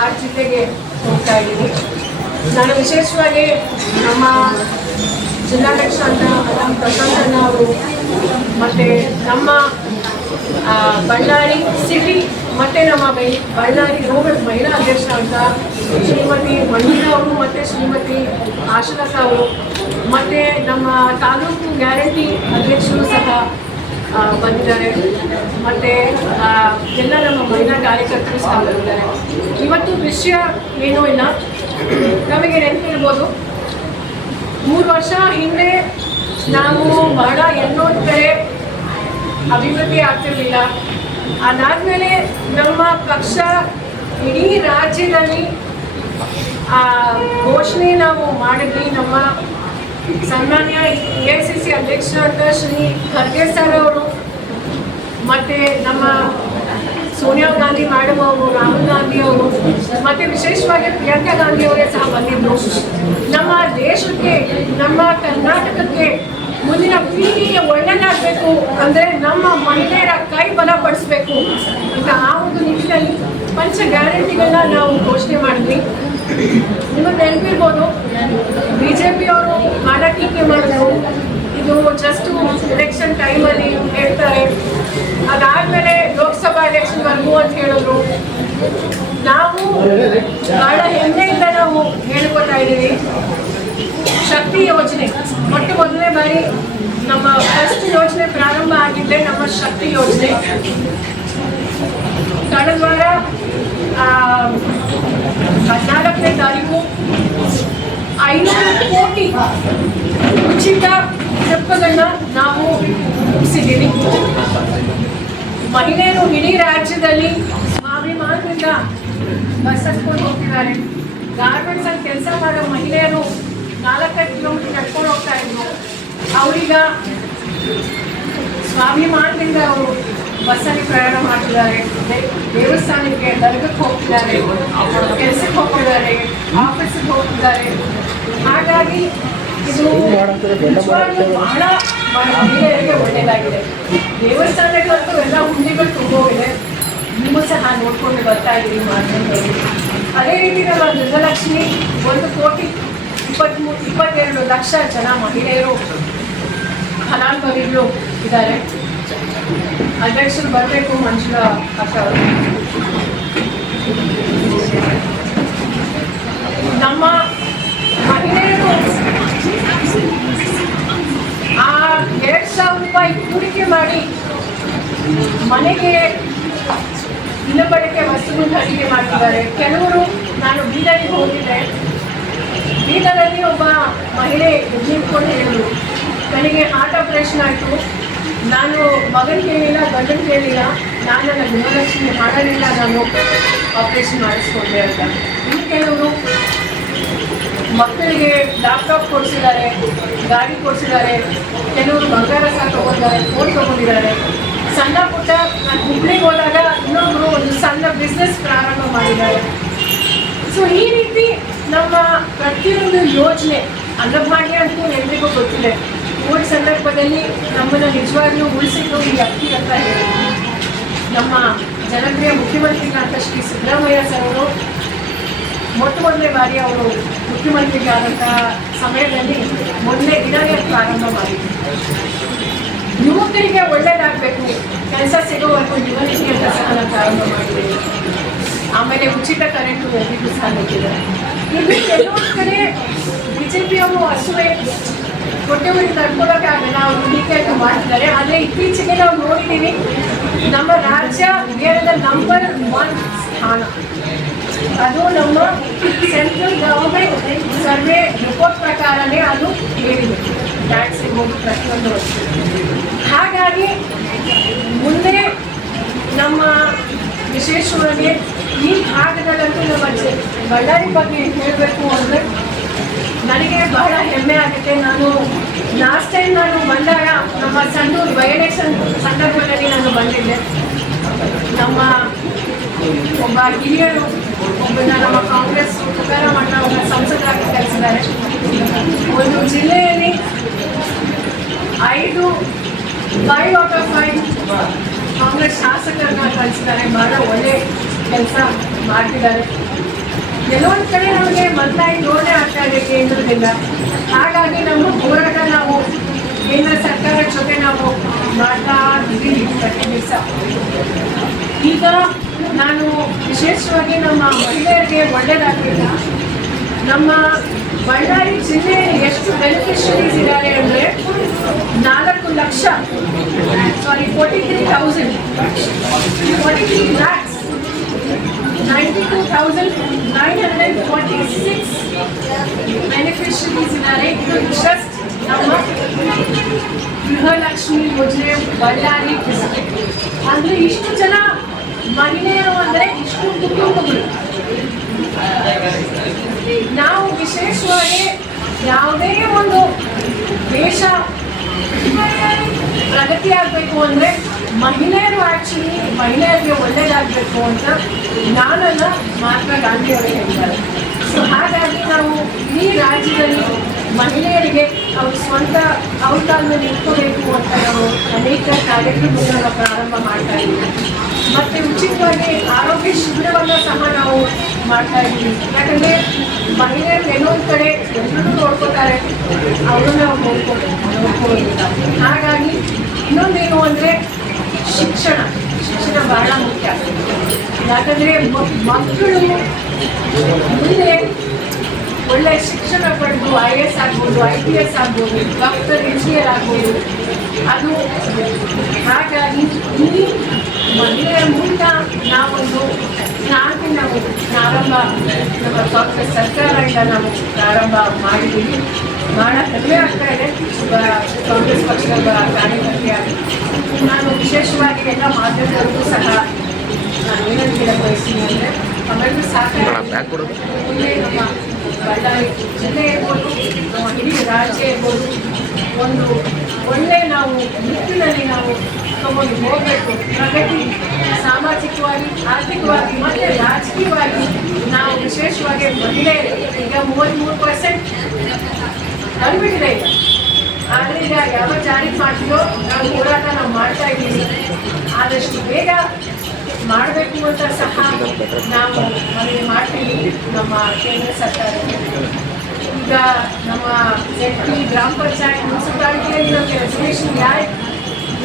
6 ಜಿಲ್ಲೆಗೆ ಹೋಗ್ತಾ ಇದ್ದೀನಿ. ನಾನು ವಿಶೇಷವಾಗಿ ನಮ್ಮ ಜಿಲ್ಲಾಧ್ಯಕ್ಷ ಅಂತ ನಮ್ಮ ಪ್ರಶಾಂತಣ್ಣ ಅವರು ಮತ್ತು ನಮ್ಮ ಬಳ್ಳಾರಿ ಸಿಟಿ ಮತ್ತು ನಮ್ಮ ಬಳ್ಳಾರಿ ರೂರಲ್ ಮಹಿಳಾ ಅಧ್ಯಕ್ಷ ಅಂತ ಶ್ರೀಮತಿ ಮಂಜುಳಾ ಅವರು ಮತ್ತು ಶ್ರೀಮತಿ ಆಶಲತಾ ಅವರು ಮತ್ತು ನಮ್ಮ ತಾಲೂಕು ಗ್ಯಾರಂಟಿ ಅಧ್ಯಕ್ಷರು ಸಹ ಬಂದಿದ್ದಾರೆ. ಮತ್ತು ಎಲ್ಲ ನಮ್ಮ ಮಹಿಳಾ ಕಾರ್ಯಕರ್ತರು ಸಹ ಬಂದಿದ್ದಾರೆ. ಇವತ್ತು ವಿಷಯ ಏನೂ ಇಲ್ಲ, ನಮಗೆ ನೆನಪಿರ್ಬೋದು 3 ವರ್ಷ ಹಿಂದೆ ನಾವು ಬಹಳ ಎಲ್ಲೊಂದು ಕಡೆ ಅಭಿವೃದ್ಧಿ ಆಗ್ತಿರಲಿಲ್ಲ. ಅದಾದಮೇಲೆ ನಮ್ಮ ಪಕ್ಷ ಇಡೀ ರಾಜ್ಯದಲ್ಲಿ ಘೋಷಣೆ ನಾವು ಮಾಡಿದ್ವಿ. ನಮ್ಮ ಸನ್ಮಾನ್ಯ AICC ಅಧ್ಯಕ್ಷರಾದ ಶ್ರೀ ಖರ್ಗೆ ಸರ್ ಅವರು ಮತ್ತು ನಮ್ಮ ಸೋನಿಯಾ ಗಾಂಧಿ ಮೇಡಮ್ ಅವರು, ರಾಹುಲ್ ಗಾಂಧಿ ಅವರು ಮತ್ತು ವಿಶೇಷವಾಗಿ ಪ್ರಿಯಾಂಕಾ ಗಾಂಧಿ ಅವರೇ ಸಹ ಬಂದಿದ್ದರು. ನಮ್ಮ ದೇಶಕ್ಕೆ, ನಮ್ಮ ಕರ್ನಾಟಕಕ್ಕೆ ಮುಂದಿನ ಪೀಳಿಗೆಗೆ ಒಳ್ಳೆಯದಾಗಬೇಕು ಅಂದರೆ ನಮ್ಮ ಮಹಿಳೆಯರ ಕೈ ಬಲಪಡಿಸಬೇಕು ಅಂತ ಆ ಒಂದು ನಿಟ್ಟಿನಲ್ಲಿ ಪಂಚ ಗ್ಯಾರಂಟಿಗಳನ್ನ ನಾವು ಘೋಷಣೆ ಮಾಡಿದ್ವಿ. ನಿಮಗೆ ನೆನಪಿರ್ಬೋದು, BJP ಅವರು ಮಾಡ ಟೀಕೆ ಮಾಡಿದ್ರು, ಇದು ಜಸ್ಟ್ ಎಲೆಕ್ಷನ್ ಟೈಮಲ್ಲಿ ಹೇಳ್ತಾರೆ, ಅದಾದಮೇಲೆ ಲೋಕಸಭಾ ಎಲೆಕ್ಷನ್ವರೆಗೂ ಅಂತ ಹೇಳಿದ್ರು. ನಾವು ಬಹಳ ಹೆಮ್ಮೆಯಿಂದ ನಾವು ಹೇಳ್ಕೊತಾ ಇದ್ದೀವಿ. ಶಕ್ತಿ ಯೋಜನೆ ಮೊದಲನೇ ಬಾರಿ ನಮ್ಮ ಫಸ್ಟ್ ಯೋಜನೆ ಪ್ರಾರಂಭ ಆಗಿದ್ದೆ ನಮ್ಮ ಶಕ್ತಿ ಯೋಜನೆ. ಕಳೆದ ವಾರ 14ನೇ ತಾರೀಕು 500 ಕೋಟಿ ಉಚಿತ ಟ್ರಿಪ್ಗಳನ್ನ ನಾವು ಮುಗಿಸಿದ್ದೀವಿ. ಮಹಿಳೆಯರು ಇಡೀ ರಾಜ್ಯದಲ್ಲಿ ಸ್ವಾಭಿಮಾನದಿಂದ ಬಸ್ ಹತ್ಕೊಂಡು ಹೋಗ್ತಿದ್ದಾರೆ. ಗಾರ್ಮೆಂಟ್ಸ್ ಅಲ್ಲಿ ಕೆಲಸ ಮಾಡೋ ಮಹಿಳೆಯರು 4-5 ಕಿಲೋಮೀಟರ್ ನಡ್ಕೊಂಡು ಹೋಗ್ತಾ ಇದ್ರು. ಅವರೀಗ ಸ್ವಾಭಿಮಾನದಿಂದ ಅವರು ಬಸ್ಸಲ್ಲಿ ಪ್ರಯಾಣ ಮಾಡ್ತಿದ್ದಾರೆ, ದೇವಸ್ಥಾನಕ್ಕೆ ದರ್ಗಕ್ಕೆ ಹೋಗ್ತಿದ್ದಾರೆ, ಕೆಲಸಕ್ಕೆ ಹೋಗ್ತಿದ್ದಾರೆ, ಆಫೀಸಿಗೆ ಹೋಗ್ತಿದ್ದಾರೆ. ಹಾಗಾಗಿ ಇದು ನಿಜವಾಗ್ಲೂ ಬಹಳ ಮಹಿಳೆಯರಿಗೆ ಒಳ್ಳೆಯದಾಗಿದೆ. ದೇವಸ್ಥಾನಗಳಂತೂ ಎಲ್ಲ ಹುಂಡಿಗಳು ತುಂಬೋಗಿದೆ. ನೀವು ಸಹ ನೋಡ್ಕೊಂಡು ಬರ್ತಾ ಇದ್ದೀರಿ ಮಾಡ್ಕೊಂಡು. ಅದೇ ರೀತಿ ನಮ್ಮ ಗೃಹಲಕ್ಷ್ಮಿ 1,22 ಲಕ್ಷ ಜನ ಮಹಿಳೆಯರು ಫಲಾನುಭವಿಗಳು ಇದ್ದಾರೆ. ಅಧ್ಯಕ್ಷರು ಬರಬೇಕು, ಮಂಜುಳಾ ಅಕ್ಕ ಅವರು. ನಮ್ಮ ಮಹಿಳೆಯರು ಆ 2,000 ರೂಪಾಯಿ ಹೂಡಿಕೆ ಮಾಡಿ ಮನೆಗೆ ದಿನಬಳಕೆ ವಸ್ತುಗಳು ಖರೀದಿ ಮಾಡ್ತಿದ್ದಾರೆ. ಕೆಲವರು, ನಾನು ಬೀದರಿಗೆ ಹೋಗಿದ್ದೆ, ಬೀದರಲ್ಲಿ ಒಬ್ಬ ಮಹಿಳೆ ನಿಂತ್ಕೊಂಡು ಹೇಳಿದ್ರು, ನನಗೆ ಹಾರ್ಟ್ ಆಪರೇಷನ್ ಆಯಿತು, ನಾನು ಮಗನ ಕೇಳಿಲ್ಲ, ಗಂಡನ ಕೇಳಿಲ್ಲ, ನಾನು ನನ್ನ ಗೃಹಲಕ್ಷ್ಮಿ ಮಾಡಲಿಲ್ಲ, ನಾನು ಆಪರೇಷನ್ ಮಾಡಿಸ್ಕೊಂಡೆ ಅಂತ. ಇನ್ನು ಕೆಲವರು ಮಕ್ಕಳಿಗೆ ಲ್ಯಾಪ್ಟಾಪ್ ಕೊಡಿಸಿದ್ದಾರೆ, ಗಾಡಿ ಕೊಡಿಸಿದ್ದಾರೆ, ಕೆಲವರು ಬಂಗಾರ ಸಹ ತೊಗೊಂಡಿದ್ದಾರೆ, ಫೋನ್ ತೊಗೊಂಡಿದ್ದಾರೆ. ಸಣ್ಣ ಪುಟ್ಟ, ನಾನು ಹುಬ್ಳಿಗೆ ಹೋದಾಗ ಇನ್ನೊಬ್ಬರು ಒಂದು ಸಣ್ಣ ಬಿಸ್ನೆಸ್ ಪ್ರಾರಂಭ ಮಾಡಿದ್ದಾರೆ. ಸೊ ಈ ರೀತಿ ನಮ್ಮ ಪ್ರತಿಯೊಂದು ಯೋಜನೆ, ಅನ್ನಭಾಗ್ಯ ಅಂತೂ ಎಲ್ರಿಗೂ ಗೊತ್ತಿದೆ. ಕೋವಿಡ್ ಸಂದರ್ಭದಲ್ಲಿ ನಮ್ಮನ್ನು ನಿಜವಾಗ್ಲೂ ಉಳಿಸಿದ್ದು ಈ ಅಕ್ಕಿ ಅಂತ ಹೇಳಿ ನಮ್ಮ ಜನಪ್ರಿಯ ಮುಖ್ಯಮಂತ್ರಿಗಳಾದ ಶ್ರೀ ಸಿದ್ದರಾಮಯ್ಯ ಸರ್ ಅವರು ಮೊದಲನೇ ಬಾರಿ ಅವರು ಮುಖ್ಯಮಂತ್ರಿಗಳಾದಂಥ ಸಮಯದಲ್ಲಿ ಮೊದಲನೇ ದಿನವೇ ಪ್ರಾರಂಭ ಮಾಡಿದ್ರು. ಯುವಕರಿಗೆ ಒಳ್ಳೆಯದಾಗಬೇಕು, ಕೆಲಸ ಸಿಗೋವರೆಗೂ ಯುವನಿಗೆ ಅಂತ ಸಹ ಪ್ರಾರಂಭ ಮಾಡಿದ್ದೀವಿ. ಆಮೇಲೆ ಉಚಿತ ಕರೆಂಟು ಎಲ್ರಿಗೂ ಸಹ ಗೊತ್ತಿದೆ. ಇದು ಕೆಲವೊಂದು ಕಡೆ BJP ಅವರು ಹಸುವೆ ಹೊಟ್ಟೆವರಿಗೆ ತಡ್ಕೊಳ್ಳೋಕ್ಕಾಗಲ್ಲ, ಅವರು ಟೀಕೆ ಮಾಡ್ತಿದ್ದಾರೆ. ಆದರೆ ಇತ್ತೀಚೆಗೆ ನಾವು ನೋಡಿದ್ದೀವಿ, ನಮ್ಮ ರಾಜ್ಯ ಇಂಡಿಯಾದ ನಂಬರ್ 1 ಸ್ಥಾನ. ಅದು ನಮ್ಮ ಸೆಂಟ್ರಲ್ ಗವರ್ಮೆಂಟ್ ಸರ್ವೆ ರಿಪೋರ್ಟ್ ಪ್ರಕಾರನೇ ಅದು ಹೇಳಿದೆ, ಟ್ಯಾಕ್ಸ್ ಇರ್ಬೋದು ಪ್ರತಿಯೊಂದು ವಸ್ತು. ಹಾಗಾಗಿ ಮುಂದೆ ನಮ್ಮ ವಿಶೇಷವಾಗಿ ಈ ಭಾಗದಲ್ಲಂತೂ ನಮ್ಮ ಬಳ್ಳಾರಿ ಬಗ್ಗೆ ಹೇಳಬೇಕು ಅಂದರೆ ನನಗೆ ಬಹಳ ಹೆಮ್ಮೆ ಆಗುತ್ತೆ. ನಾನು ಲಾಸ್ಟ್ ಟೈಮ್ ನಾನು ಬಂದಾಗ ನಮ್ಮ ಸಂಡೂರು ಬೈ ಎಲೆಕ್ಷನ್ ಸಂದರ್ಭದಲ್ಲಿ ನಾನು ಬಂದಿದ್ದೆ. ನಮ್ಮ ಒಬ್ಬ ಹಿರಿಯರು ಒಬ್ಬನ ನಮ್ಮ ಕಾಂಗ್ರೆಸ್ ತುಕಾರಾಮ್ ಅಣ್ಣ ಒಬ್ಬ ಸಂಸದರಾಗಿ ಕಳಿಸಿದ್ದಾರೆ. ಒಂದು ಜಿಲ್ಲೆಯಲ್ಲಿ 5 ಔಟ್ ಆಫ್ 5 ಕಾಂಗ್ರೆಸ್ ಶಾಸಕರನ್ನ ಕಳಿಸಿದ್ದಾರೆ. ಬಹಳ ಒಳ್ಳೆ ಕೆಲಸ ಮಾಡ್ತಿದ್ದಾರೆ. ಕೆಲವೊಂದು ಕಡೆ ನಮಗೆ ಮೊದಲಾಗಿ ನೋಡೇ ಆಗ್ತಾ ಇದೆ ಕೇಂದ್ರದಿಂದ. ಹಾಗಾಗಿ ನಮ್ಮ ಹೋರಾಟ ನಾವು ಕೇಂದ್ರ ಸರ್ಕಾರದ ಜೊತೆ ನಾವು ಮಾಡ್ತಾ ಇದ್ದೀವಿ ಪ್ರತಿ ದಿವಸ. ಈಗ ನಾನು ವಿಶೇಷವಾಗಿ ನಮ್ಮ ಮಹಿಳೆಯರಿಗೆ ಒಳ್ಳೆಯದಾಗಲಿಲ್ಲ. ನಮ್ಮ ಬಳ್ಳಾರಿ ಜಿಲ್ಲೆಯಲ್ಲಿ ಎಷ್ಟು ಬೆನಿಫಿಷರೀಸ್ ಇದ್ದಾರೆ ಅಂದರೆ 4 ಲಕ್ಷ 43,000 43 lakhs 92,946 ಬೆನಿಫಿಷರೀಸ್ ಇದ್ದಾರೆ. ಇದು ಜಸ್ಟ್ ನಮ್ಮ ಗೃಹಲಕ್ಷ್ಮಿ ಯೋಜನೆ ಬಳ್ಳಾರಿ ಡಿಸ್ಟ್ರಿಕ್ಟ್. ಅಂದರೆ ಇಷ್ಟು ಜನ ಮಹಿಳೆಯರು ಅಂದರೆ ಇಷ್ಟು ಕುಟುಂಬಗಳು. ನಾವು ವಿಶೇಷವಾಗಿ ಯಾವುದೇ ಒಂದು ದೇಶ ಪ್ರಗತಿ ಆಗಬೇಕು ಅಂದರೆ ಮಹಿಳೆಯರು ಆ್ಯಕ್ಚುಲಿ ಮಹಿಳೆಯರಿಗೆ ಒಳ್ಳೆಯದಾಗಬೇಕು ಅಂತ ನಾನಲ್ಲ ಮಹಾತ್ಮ ಗಾಂಧಿ ಅವರು ಹೇಳಿದ್ದಾರೆ. ಸೊ ಹಾಗಾಗಿ ನಾವು ಈ ರಾಜ್ಯದಲ್ಲಿ ಮಹಿಳೆಯರಿಗೆ ಅವ್ರ ಸ್ವಂತ ಅವ್ರ ಕಾಲ ಮೇಲೆ ನಿಂತ್ಕೋಬೇಕು ಅಂತ ನಾವು ಅನೇಕ ಕಾರ್ಯಕ್ರಮಗಳನ್ನು ಪ್ರಾರಂಭ ಮಾಡ್ತಾ ಇದ್ದೀವಿ. ಮತ್ತು ಉಚಿತವಾಗಿ ಆರೋಗ್ಯ ಶಿಬಿರವನ್ನು ಸಹ ನಾವು ಮಾಡ್ತಾ ಇದ್ದೀವಿ. ಯಾಕಂದರೆ ಮಹಿಳೆಯರು ಎಲ್ಲೊಂದು ಕಡೆ ಎಲ್ಲರೂ ನೋಡ್ಕೋತಾರೆ, ಅವರು ನಾವು ನೋಡ್ಕೋಬೇಕು. ಹಾಗಾಗಿ ಇನ್ನೊಂದೇನು ಅಂದರೆ ಶಿಕ್ಷಣ ಬಹಳ ಮುಖ್ಯ. ಯಾಕಂದರೆ ಮಕ್ಕಳು ಮುಂದೆ ಒಳ್ಳೆಯ ಶಿಕ್ಷಣ ಪಡೆದು IAS ಆಗ್ಬೋದು, IPS ಆಗ್ಬೋದು, ಡಾಕ್ಟರ್ ಇಂಜಿನಿಯರ್ ಆಗ್ಬೋದು. ಅದು ಹಾಗಾಗಿ ಈ ಮಹಿಳೆಯರ ಮೂಲಕ ನಾವೊಂದು ಕ್ರಾಂತಿ ನಾವು ಪ್ರಾರಂಭ ನಮ್ಮ ಕಾಂಗ್ರೆಸ್ ಸರ್ಕಾರದಿಂದ ನಾವು ಪ್ರಾರಂಭ ಮಾಡಿದ್ದೀವಿ. ಭಾಳ ಕಡಿಮೆ ಆಗ್ತಾ ಇದೆ ಕಾಂಗ್ರೆಸ್ ಪಕ್ಷದ ಕಾರ್ಯಕರ್ತೆಯಾಗಿ. ನಾನು ವಿಶೇಷವಾಗಿ ಎಲ್ಲ ಮಾಧ್ಯಮದವರಿಗೂ ಸಹ ನಾನು ಏನಂತ ಹೇಳಕ್ಕೆ ಬಯಸ್ತೀನಿ ಅಂದರೆ ಅವೆಲ್ಲರೂ ಸಹಕಾರ ನಮ್ಮ ಬಳ್ಳಾರಿ ಜಿಲ್ಲೆ ಇರ್ಬೋದು, ನಮ್ಮ ಇಡೀ ರಾಜ್ಯ ಇರ್ಬೋದು, ಒಂದು ಒಳ್ಳೆ ನಾವು ನಿಟ್ಟಿನಲ್ಲಿ ನಾವು ತಗೊಂಡು ಹೋಗಬೇಕು. ಪ್ರಗತಿ ಸಾಮಾಜಿಕವಾಗಿ, ಆರ್ಥಿಕವಾಗಿ ಮತ್ತು ರಾಜಕೀಯವಾಗಿ ನಾವು ವಿಶೇಷವಾಗಿ ಮಹಿಳೆಯರು ಈಗ 33% ತಂದುಬಿಟ್ಟಿದೆ. ಈಗ ಆದರೆ ಈಗ ಯಾವ ಜಾರಿ ಮಾಡ್ತೀವೋ ನಾವು ಹೋರಾಟ ನಾವು ಮಾಡ್ತಾ ಇದ್ದೀವಿ. ಆದಷ್ಟು ಬೇಗ ಮಾಡಬೇಕು ಅಂತ ಸಹ ನಾವು ಮನವಿ ಮಾಡ್ತೀವಿ ನಮ್ಮ ಕೇಂದ್ರ ಸರ್ಕಾರಕ್ಕೆ. ಈಗ ನಮ್ಮ ZP ಗ್ರಾಮ ಪಂಚಾಯತ್ ಮುನ್ಸಿಪಾಲಿಟಿಯಲ್ಲಿ ನಮಗೆ ರೆಸರ್ವೇಷನ್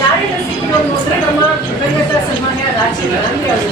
ಯಾರಿಗೆ ಸಿಕ್ಕಿರೋದು ಅಂದರೆ ನಮ್ಮ ದಿವಂಗತ ಸನ್ಮಾನ್ಯ ರಾಜೀವ್ ಗಾಂಧಿ ಅವರು.